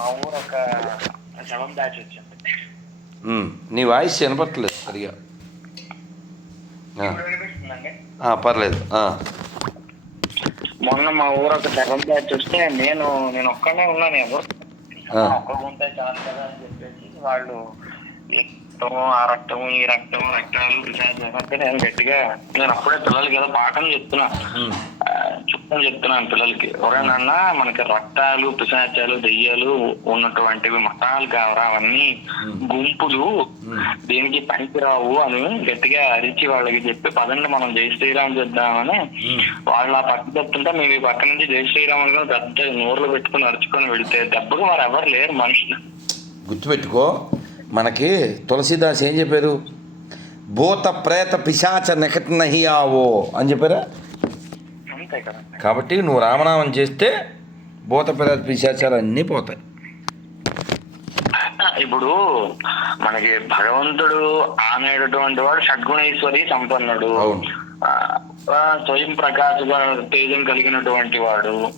మా ఊరు ఒక సెవెన్ బ్యాచ్ వచ్చింది నీ వాయిస్ వినపట్లేదు సరిగా. పర్లేదు. మొన్న మా ఊరు ఒక సెవెన్ బ్యాచ్ వస్తే నేను నేను ఒక్కనే ఉన్నాను ఎవరు ఆ. ఒక్కరు ఉంటే చాలు కదా అని చెప్పేసి వాళ్ళు ఈ రక్తము ఆ రక్తము ఈ రక్తము రక్తాలు అంటే నేను గట్టిగా నేను అప్పుడే పిల్లలకి ఏదో పాఠం చెప్తున్నా. చుట్టం చెప్తున్నాను పిల్లలకి. ఎవరైనా మనకి రక్తాలు పిశాచాలు దెయ్యాలు ఉన్నటువంటివి మతాలు కావరా? అవన్నీ గుంపులు. దేనికి పనికిరావు అని గట్టిగా అరిచి వాళ్ళకి చెప్పి పదండి మనం జై శ్రీరామ్ చేద్దామని. వాళ్ళు ఆ పక్క చెప్తుంటే మేము ఈ పక్క నుంచి జై శ్రీరామ్ పెద్ద నోర్లు పెట్టుకుని అరుచుకొని వెళితే దెబ్బకు మరి ఎవరు లేరు మనుషులు. గుర్తుపెట్టుకో మనకి తులసిదాస్ ఏం చెప్పారు? భూత ప్రేత పిశాచ నికట్ నహి ఆవో అని చెప్పారా? కాబట్టి నువ్వు రామనామం చేస్తే భూత ప్రేత పిశాచాలు అన్నీ పోతాయి. ఇప్పుడు మనకి భగవంతుడు అనేటటువంటి వాడు షడ్గుణేశ్వరి సంపన్నుడు. స్వయం ప్రకాశ తేజం కలిగినటువంటి వాడు.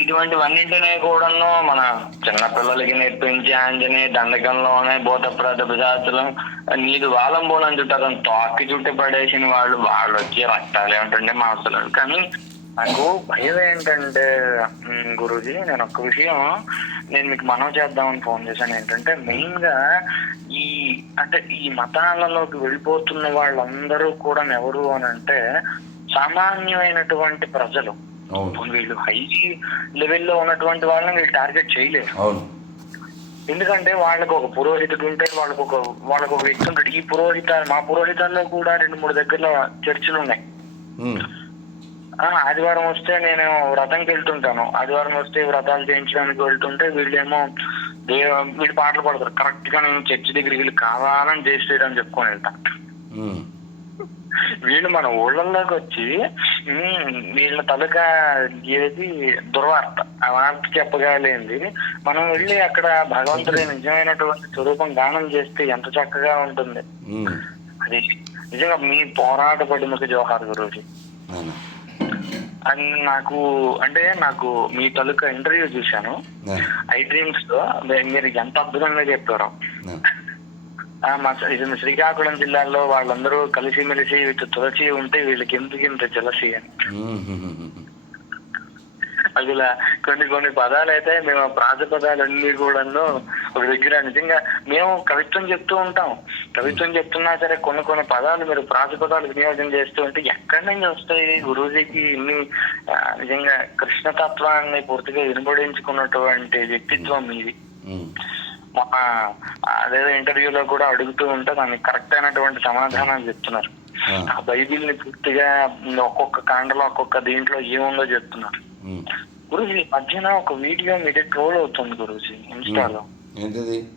ఇటువంటివన్నింటినీ కూడాను మన చిన్న పిల్లలకి నేర్పించి ఆంజనేయ దండకంలోనే భూత ప్రేత పిశాచులం నీది వాలం బోలని చుట్టూ చుట్టి పడేసిన వాళ్ళు వాళ్ళు వచ్చి రక్తాలు ఏమిటంటే మాంసాలు కానీ నాకు భయం ఏంటంటే గురూజీ నేను ఒక్క విషయం నేను మీకు మనం చేద్దామని ఫోన్ చేశాను. ఏంటంటే మెయిన్గా ఈ అంటే ఈ మతాలలోకి వెళ్ళిపోతున్న వాళ్ళందరూ కూడా ఎవరు అని అంటే సామాన్యమైనటువంటి ప్రజలు. వీళ్ళు హై లెవెల్లో ఉన్నటువంటి వాళ్ళని వీళ్ళు టార్గెట్ చేయలేరు. అవును. ఎందుకంటే వాళ్ళకు ఒక పురోహితుడు ఉంటే వాళ్ళకు ఒక వాళ్ళకు ఒక వ్యక్తి ఉంటాడు. ఈ పురోహిత మా పురోహితాల్లో కూడా రెండు మూడు దగ్గరలో చర్చిలు ఉన్నాయి. ఆదివారం వస్తే నేను వ్రతంకి వెళ్తుంటాను. ఆదివారం వస్తే వ్రతాలు చేయించడానికి వెళ్తుంటే వీళ్ళేమో దేవ వీళ్ళు పాటలు పాడతారు. కరెక్ట్గా నేను చర్చి దగ్గరికి వెళ్ళి కావాలని జై శ్రీరామ్ చెప్పుకొని వెళ్తాను వీళ్ళు మన ఊళ్ళల్లోకి వచ్చి "ఉమ్, వీళ్ళ తలక ఏది దుర్వార్త. ఆ వార్త చెప్పగాలేంది. మనం వెళ్ళి అక్కడ భగవంతుడి నిజమైనటువంటి స్వరూపం గానం చేస్తే ఎంత చక్కగా ఉంటుంది. అది నిజంగా మీ పోరాట పడినకు జోహార్ గురూజీ. అని నాకు అంటే నాకు మీ తాలూకా ఇంటర్వ్యూ చూశాను. ఐ డ్రీమ్స్లో మీరు- ఎంత అద్భుతంగా చెప్పారు. ఇది శ్రీకాకుళం జిల్లాలో వాళ్ళందరూ కలిసిమెలిసి వీటి తులసి ఉంటే వీళ్ళకి ఎందుకు ఇంత జలసి అని. అసలు కొన్ని కొన్ని పదాలు అయితే మేము ఆ ప్రాస పదాలన్నీ కూడాను ఒక దగ్గర నిజంగా మేము కవిత్వం చెప్తూ ఉంటాం. కవిత్వం చెప్తున్నా సరే కొన్ని కొన్ని పదాలు మీరు ప్రాస పదాలు వినియోగం చేస్తూ ఉంటే ఎక్కడి నుంచి వస్తాయి. గురూజీకి ఇన్ని నిజంగా కృష్ణతత్వాన్ని పూర్తిగా వినబడించుకున్నటువంటి వ్యక్తిత్వం మీది మొన్న అదే ఇంటర్వ్యూలో కూడా అడుగుతూ ఉంటే దానికి కరెక్ట్ అయినటువంటి సమాధానాలు చెప్తున్నారు. ఆ. బైబిల్ని పూర్తిగా ఒక్కొక్క కాండలో ఒక్కొక్క దీంట్లో ఏముందో చెప్తున్నారు. గురూజీ మధ్యన ఒక వీడియో మీద ట్రోల్ అవుతుంది గురూజీ ఇన్స్టాలో.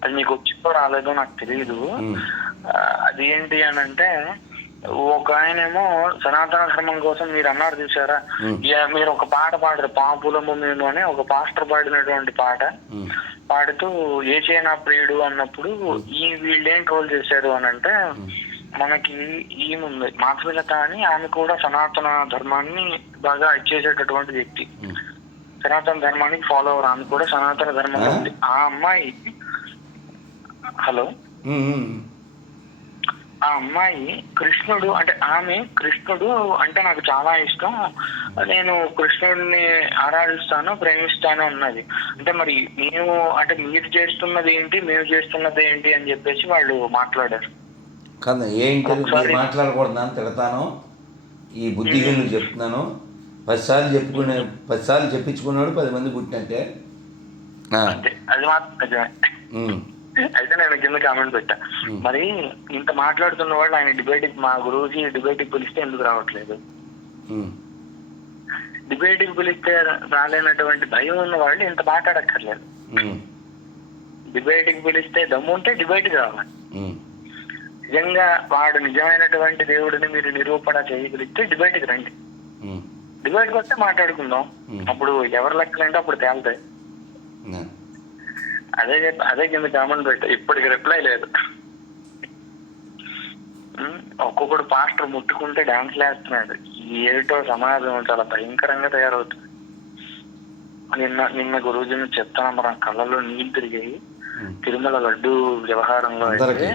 అది మీకు వచ్చిందో రాలేదో నాకు తెలియదు అది ఏంటి అని అంటే ఒక ఆయనేమో సనాతన ధర్మం కోసం మీరు అన్నారు చూసారా? మీరు ఒక పాట పాడరు పాపులము మేము అని ఒక పాస్టర్ పాడినటువంటి పాట. పాడుతూ ఏచైనా ప్రియుడు అన్నప్పుడు ఈ వీళ్ళేం ట్రోల్ చేశారు అని అంటే మనకి ఈమె మాధవిలత అని ఆమె కూడా సనాతన ధర్మాన్ని బాగా ఇచ్చేసేటటువంటి వ్యక్తి. సనాతన ధర్మానికి ఫాలో అవర్ ఆమె కూడా సనాతన ధర్మంలో ఉంది. ఆ అమ్మాయి హలో. ఆ అమ్మాయి కృష్ణుడు అంటే ఆమె కృష్ణుడు అంటే నాకు చాలా ఇష్టం. నేను కృష్ణుడిని ఆరాధిస్తాను ప్రేమిస్తాను అన్నది. అంటే మరి మేము అంటే మీరు చేస్తున్నది ఏంటి మేము చేస్తున్నది ఏంటి అని చెప్పేసి వాళ్ళు మాట్లాడారు. కదా ఏంటి మాట్లాడకూడదని తిడతాను. ఈ బుద్ధిహీనులు చెప్తున్నాను. పదిసార్లు చెప్పుకునే పదిసార్లు చెప్పించుకున్నాడు పది మంది అంతే. అది మాత్రం అయితే నేను కింద కామెంట్ పెట్టా. Hmm. మరి ఇంత మాట్లాడుతున్న వాళ్ళు ఆయన డిబేట్ మా గురువుకి డిబేట్ పిలిస్తే ఎందుకు రావట్లేదు? డిబేట్కి పిలిస్తే రాలేనటువంటి భయం ఉన్న వాళ్ళు ఇంత మాట్లాడక్కర్లేదు. డిబేట్కి పిలిస్తే దమ్ము ఉంటే డిబేట్ కావాలి. నిజంగా వాడు నిజమైనటువంటి దేవుడిని మీరు నిరూపణ చేయగలిగితే డిబేట్కి రండి. ఉమ్, డిబేట్కి వస్తే మాట్లాడుకుందాం. Hmm. అప్పుడు ఎవరు లెక్కలంటే అప్పుడు తేలుతాయి. అదే అదే కింద కామెంట్ పెట్టా. ఇప్పటికి రిప్లై లేదు. ఒక్కొక్కడు పాస్టర్ ముట్టుకుంటే డాన్స్ వేస్తున్నాడు ఏటో సమాజం చాలా భయంకరంగా తయారవుతుంది. నిన్న నిన్న గురువుజీని చెప్తాను ఆ కళ్ళలో నీళ్ళు తిరిగాయి. తిరుమల లడ్డు వ్యవహారంలో అయితే.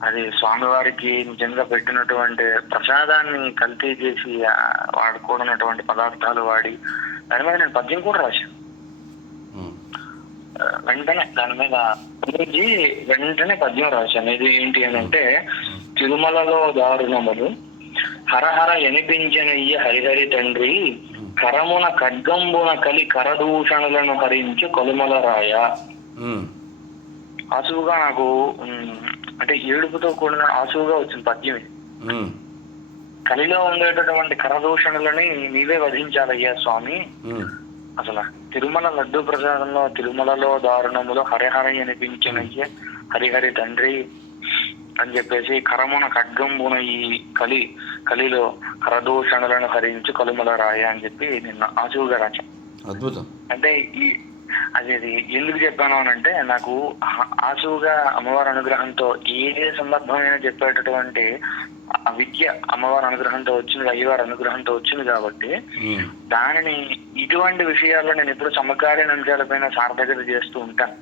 అది స్వామివారికి నిజంగా పెట్టినటువంటి ప్రసాదాన్ని కల్తీ చేసి ఆ, వాడుకోవడనటువంటి పదార్థాలు వాడి దాని మీద నేను పద్యం కూడా రాశాను. వెంటనే దాని మీద గురూజీ వెంటనే పద్యం రాశాను ఇది ఏంటి అని అంటే తిరుమలలో దారుణములు హరహర ఎనిపించనయ్య హరిహరి తండ్రి కరమున ఖడ్గంబున కలి కరదూషణలను హరించి కొలుమల రాయ. ఆసువుగా నాకు అంటే ఏడుపుతో కూడిన ఆసువుగా వచ్చింది పద్యం. కలిలో ఉండేటటువంటి కరదూషణలని నీవే వధించాలయ్యా స్వామి. అసలు తిరుమల లడ్డు ప్రసాదంలో తిరుమలలో దారుణములో హరిహర అనిపించినయ్య హరిహరి తండ్రి అని చెప్పేసి కరమున ఖడ్గంబున ఈ కలి కలిలో కరదూషణలను హరించి కలుమల రాయ అని చెప్పి నిన్న ఆసువుగా రాశాను అద్భుతం. అంటే ఈ అది ఎందుకు చెప్పాను అని అంటే నాకు ఆ- ఆసువుగా అమ్మవారి అనుగ్రహంతో ఏ సందర్భమైనా చెప్పేటటువంటి ఆ విద్య అమ్మవారి అనుగ్రహంతో వచ్చింది అయ్యవారి అనుగ్రహంతో వచ్చింది కాబట్టి. దానిని ఇటువంటి విషయాల్లో నేను ఎప్పుడు సమకాలీన అంశాలపైన సార్థకత చేస్తూ ఉంటాను.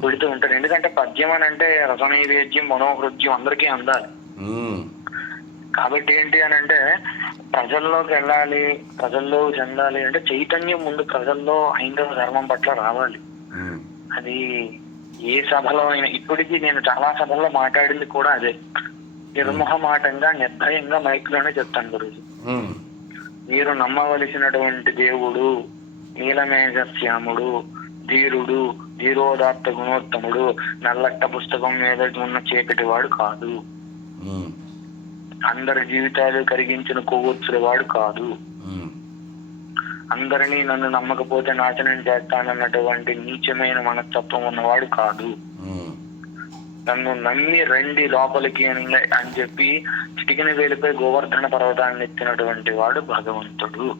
పెడుతూ ఉంటాను ఎందుకంటే పద్యం అని అంటే రసనైవేద్యం మనోహృద్యం అందరికీ అందాలి. కాబట్టి ఏంటి అని అంటే ప్రజల్లోకి వెళ్ళాలి ప్రజల్లో చెందాలి అంటే చైతన్యం ముందు ప్రజల్లో హైందవ ధర్మం పట్ల రావాలి. అది ఏ సభలో అయినా ఇప్పటికీ నేను చాలా సభల్లో మాట్లాడింది కూడా అదే నిర్మోహమాటంగా నిర్భయంగా మైక్లోనే చెప్తాను గురుజీ. మీరు నమ్మవలసినటువంటి దేవుడు నీలమేఘ శ్యాముడు ధీరుడు ధీరోదాత్త గుణోత్తముడు నల్లట్ట పుస్తకం మీద ఉన్న చీకటి వాడు కాదు. అందరి జీవితాలు కరిగించిన కొవ్వొచ్చుల వాడు కాదు. అందరినీ నన్ను నమ్మకపోతే నాశనం చేస్తానన్నటువంటి నీచమైన మనస్తత్వం ఉన్నవాడు కాదు. నన్ను నమ్మి రండి లోపలికి అని అని చెప్పి చిటికిన వేలిపై గోవర్ధన పర్వతాన్ని ఎత్తినటువంటి వాడు భగవంతుడు.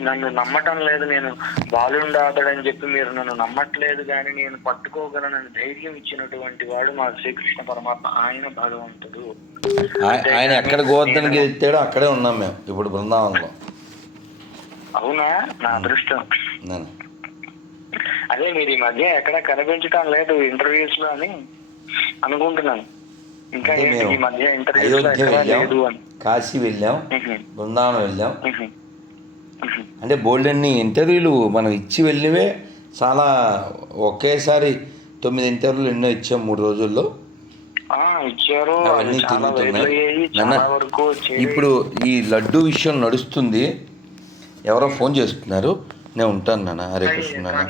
నన్ను నమ్మటం లేదు నేను బాలుండాతడని చెప్పి మీరు నన్ను నమ్మట్లేదు కానీ నేను పట్టుకోగలనని ధైర్యం ఇచ్చినటువంటి వాడు మా శ్రీకృష్ణ పరమాత్మ ఆయన భగవంతుడు. ఆయ- ఆయన ఎక్కడ గోవర్ధనకి ఎత్తాడో అక్కడే ఉన్నాం మేము ఇప్పుడు బృందావనంలో. అవునా? నా అదృష్టం. అదే మీరు ఈ మధ్య ఎక్కడ కనిపించడం లేదు ఇంటర్వ్యూస్లో అని అనుకుంటున్నాను. ఇంకా ఈ మధ్య ఇంటర్వ్యూస్ వెళ్ళాం లేదు అని. కాశీ వెళ్ళాం బృందావనం వెళ్ళాం. అంటే బోల్డన్ని ఇంటర్వ్యూలు మనం ఇచ్చి వెళ్ళినవే చాలా ఒకేసారి తొమ్మిది ఇంటర్వ్యూలు ఎన్నో ఇచ్చాం మూడు రోజుల్లో. ఇచ్చారు. అవన్నీ తిరుగుతున్నాయి. ఇప్పుడు ఈ లడ్డు విషయం నడుస్తుంది. ఎవరో ఫోన్ చేస్తున్నారు. నేను ఉంటాను నాన్న. హరే కృష్ణ నాన్న.